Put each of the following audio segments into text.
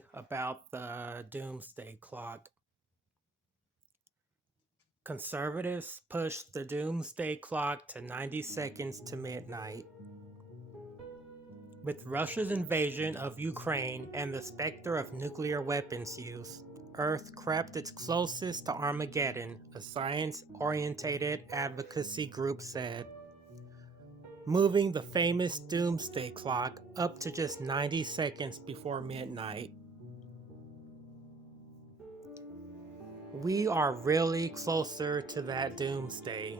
story about the Doomsday Clock. Conservatives pushed the Doomsday Clock to 90 seconds to midnight. With Russia's invasion of Ukraine and the specter of nuclear weapons use, Earth crept its closest to Armageddon, a science-oriented advocacy group said, moving the famous Doomsday Clock up to just 90 seconds before midnight. We are really closer to that doomsday,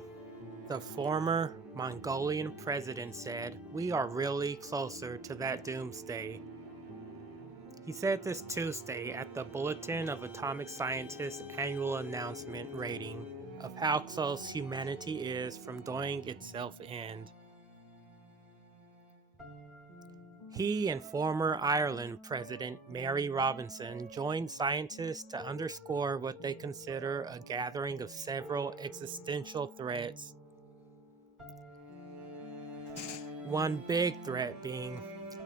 the former Mongolian president said. We are really closer to that doomsday. He said this Tuesday at the Bulletin of Atomic Scientists annual announcement rating of how close humanity is from doing itself in. He and former Ireland President Mary Robinson joined scientists to underscore what they consider a gathering of several existential threats. One big threat being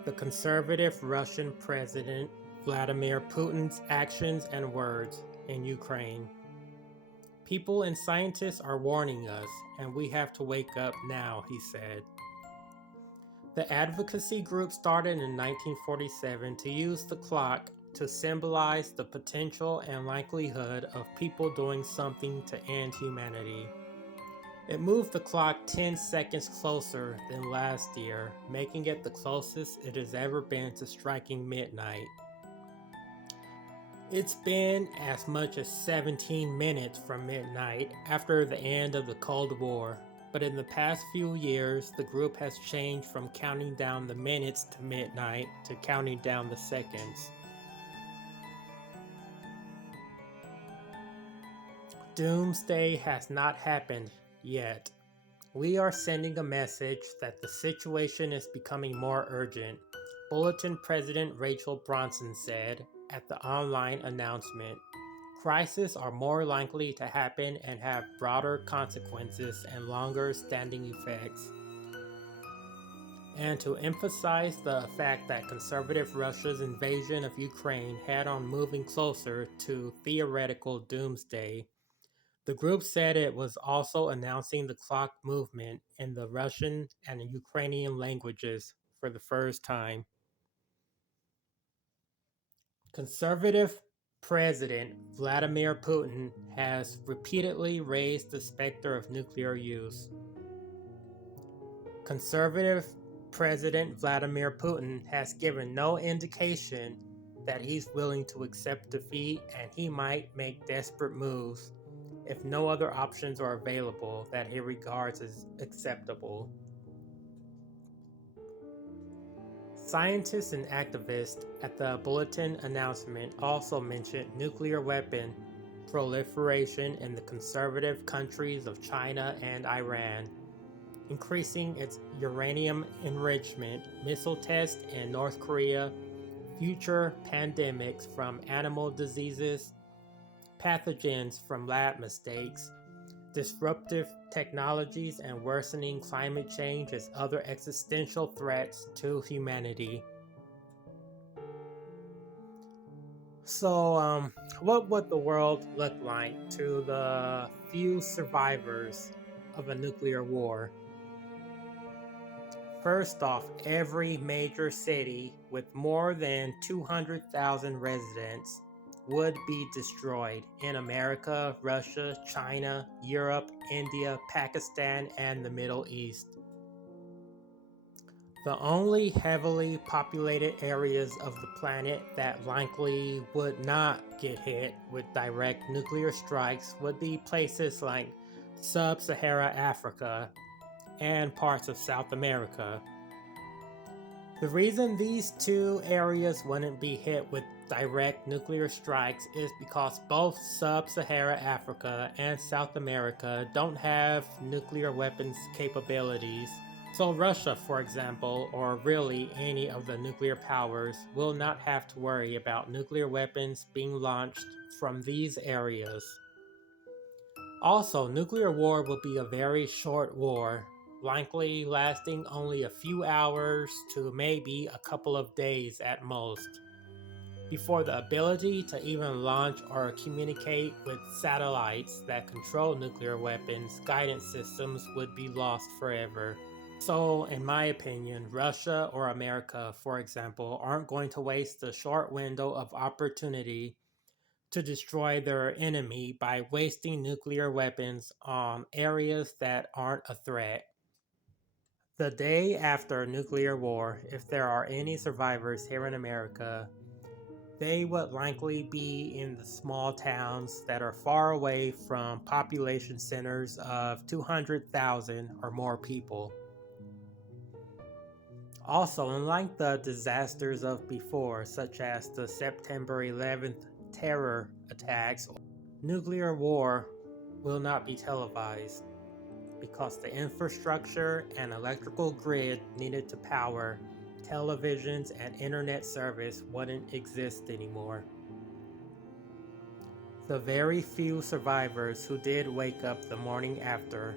the conservative Russian President Vladimir Putin's actions and words in Ukraine. People and scientists are warning us, and we have to wake up now, he said. The advocacy group started in 1947 to use the clock to symbolize the potential and likelihood of people doing something to end humanity. It moved the clock 10 seconds closer than last year, making it the closest it has ever been to striking midnight. It's been as much as 17 minutes from midnight after the end of the Cold War. But in the past few years, the group has changed from counting down the minutes to midnight to counting down the seconds. Doomsday has not happened yet. We are sending a message that the situation is becoming more urgent, Bulletin President Rachel Bronson said at the online announcement. Crises are more likely to happen and have broader consequences and longer standing effects. And to emphasize the fact that conservative Russia's invasion of Ukraine had on moving closer to theoretical doomsday, the group said it was also announcing the clock movement in the Russian and Ukrainian languages for the first time. Conservative President Vladimir Putin has repeatedly raised the specter of nuclear use. Conservative President Vladimir Putin has given no indication that he's willing to accept defeat, and he might make desperate moves if no other options are available that he regards as acceptable. Scientists and activists at the Bulletin announcement also mentioned nuclear weapon proliferation in the conservative countries of China and Iran, increasing its uranium enrichment, missile tests in North Korea, future pandemics from animal diseases, pathogens from lab mistakes, disruptive technologies, and worsening climate change as other existential threats to humanity. So, what would the world look like to the few survivors of a nuclear war? First off, every major city with more than 200,000 residents would be destroyed in America, Russia, China, Europe, India, Pakistan, and the Middle East. The only heavily populated areas of the planet that likely would not get hit with direct nuclear strikes would be places like Sub-Saharan Africa and parts of South America. The reason these two areas wouldn't be hit with direct nuclear strikes is because both Sub-Saharan Africa and South America don't have nuclear weapons capabilities. So Russia, for example, or really any of the nuclear powers, will not have to worry about nuclear weapons being launched from these areas. Also, nuclear war will be a very short war, likely lasting only a few hours to maybe a couple of days at most. before the ability to even launch or communicate with satellites that control nuclear weapons, guidance systems would be lost forever. So, in my opinion, Russia or America, for example, aren't going to waste the short window of opportunity to destroy their enemy by wasting nuclear weapons on areas that aren't a threat. The day after nuclear war, if there are any survivors here in America, they would likely be in the small towns that are far away from population centers of 200,000 or more people. Also, unlike the disasters of before, such as the September 11th terror attacks, nuclear war will not be televised because the infrastructure and electrical grid needed to power televisions and internet service wouldn't exist anymore. The very few survivors who did wake up the morning after,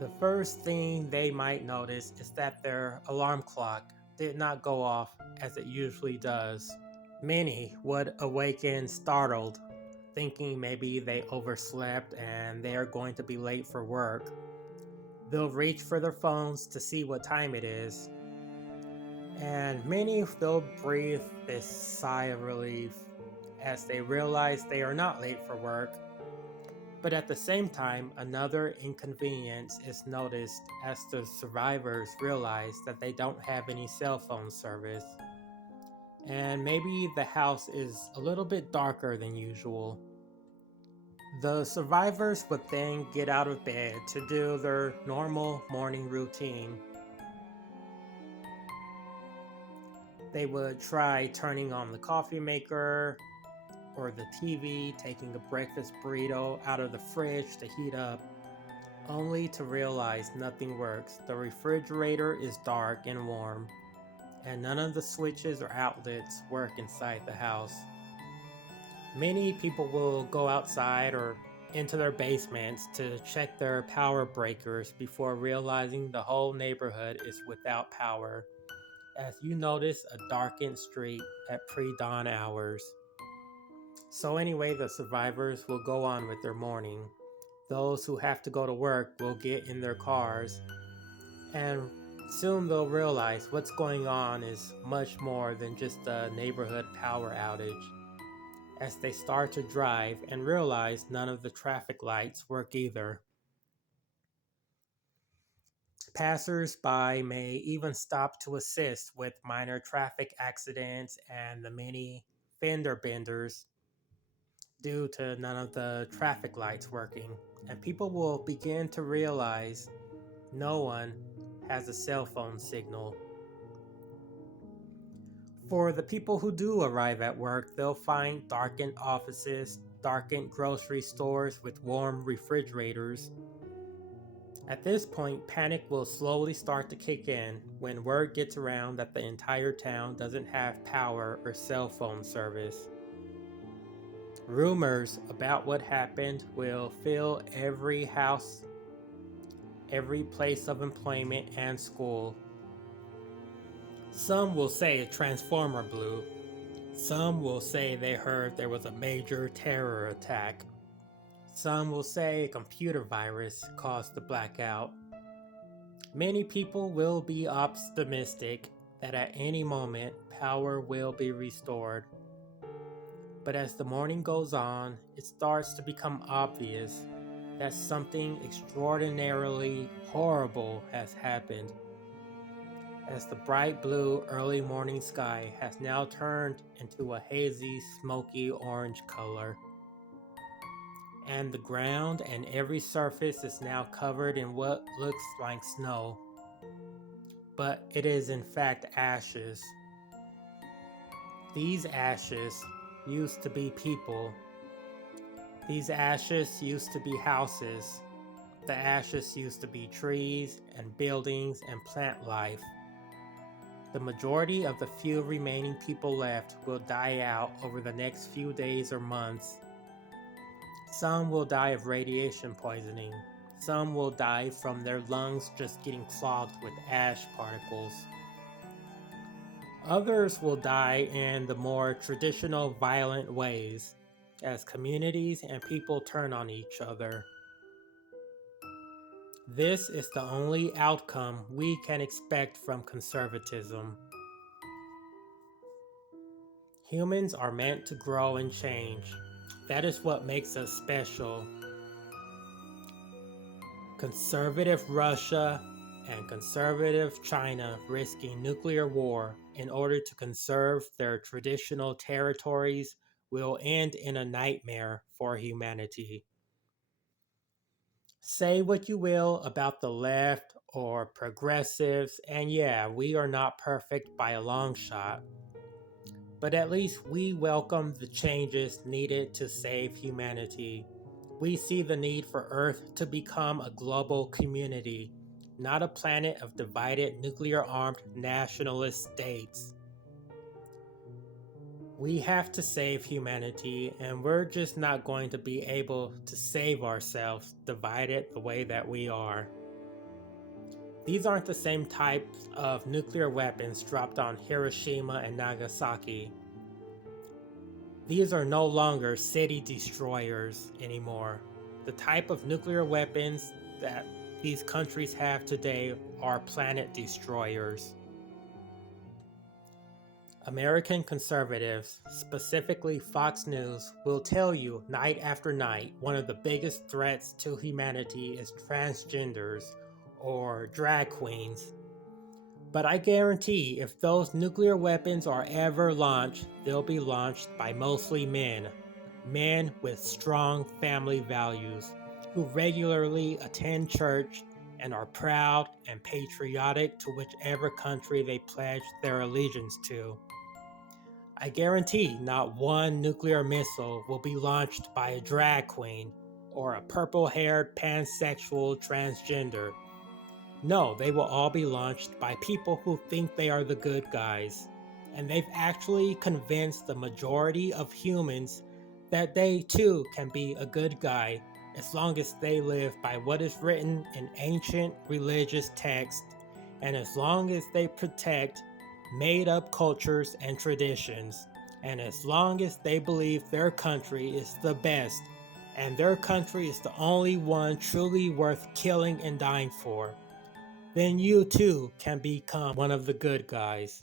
the first thing they might notice is that their alarm clock did not go off as it usually does. Many would awaken startled, thinking maybe they overslept and they are going to be late for work. They'll reach for their phones to see what time it is, and many will breathe this sigh of relief as they realize they are not late for work. But at the same time, another inconvenience is noticed as the survivors realize that they don't have any cell phone service. And maybe the house is a little bit darker than usual. The survivors would then get out of bed to do their normal morning routine. They would try turning on the coffee maker or the TV, taking a breakfast burrito out of the fridge to heat up, only to realize nothing works. The refrigerator is dark and warm, and none of the switches or outlets work inside the house. Many people will go outside or into their basements to check their power breakers before realizing the whole neighborhood is without power, as you notice a darkened street at pre-dawn hours. So anyway, the survivors will go on with their morning. Those who have to go to work will get in their cars, and soon they'll realize what's going on is much more than just a neighborhood power outage, as they start to drive and realize none of the traffic lights work either. Passers-by may even stop to assist with minor traffic accidents and the many fender benders due to none of the traffic lights working. And people will begin to realize no one has a cell phone signal. For the people who do arrive at work, they'll find darkened offices, darkened grocery stores with warm refrigerators. At this point, panic will slowly start to kick in when word gets around that the entire town doesn't have power or cell phone service. Rumors about what happened will fill every house, every place of employment, and school. Some will say a transformer blew. Some will say they heard there was a major terror attack. Some will say a computer virus caused the blackout. Many people will be optimistic that at any moment power will be restored. But as the morning goes on, it starts to become obvious that something extraordinarily horrible has happened, as the bright blue early morning sky has now turned into a hazy, smoky orange color, and the ground and every surface is now covered in what looks like snow, but it is in fact ashes. These ashes used to be people. These ashes used to be houses. The ashes used to be trees and buildings and plant life. The majority of the few remaining people left will die out over the next few days or months. Some will die of radiation poisoning. Some will die from their lungs just getting clogged with ash particles. Others will die in the more traditional violent ways as communities and people turn on each other. This is the only outcome we can expect from conservatism. Humans are meant to grow and change. That is what makes us special. Conservative Russia and conservative China risking nuclear war in order to conserve their traditional territories will end in a nightmare for humanity. Say what you will about the left or progressives, and yeah, we are not perfect by a long shot, but at least we welcome the changes needed to save humanity. We see the need for Earth to become a global community, not a planet of divided nuclear armed nationalist states. We have to save humanity, and we're just not going to be able to save ourselves divided the way that we are. These aren't the same types of nuclear weapons dropped on Hiroshima and Nagasaki. These are no longer city destroyers anymore. The type of nuclear weapons that these countries have today are planet destroyers. American conservatives, specifically Fox News, will tell you night after night one of the biggest threats to humanity is transgenders or drag queens. But I guarantee if those nuclear weapons are ever launched, they'll be launched by mostly men. Men with strong family values, who regularly attend church and are proud and patriotic to whichever country they pledge their allegiance to. I guarantee not one nuclear missile will be launched by a drag queen or a purple haired pansexual transgender. No, they will all be launched by people who think they are the good guys. And they've actually convinced the majority of humans that they too can be a good guy as long as they live by what is written in ancient religious texts and as long as they protect made up cultures and traditions, and as long as they believe their country is the best and their country is the only one truly worth killing and dying for, then you too can become one of the good guys.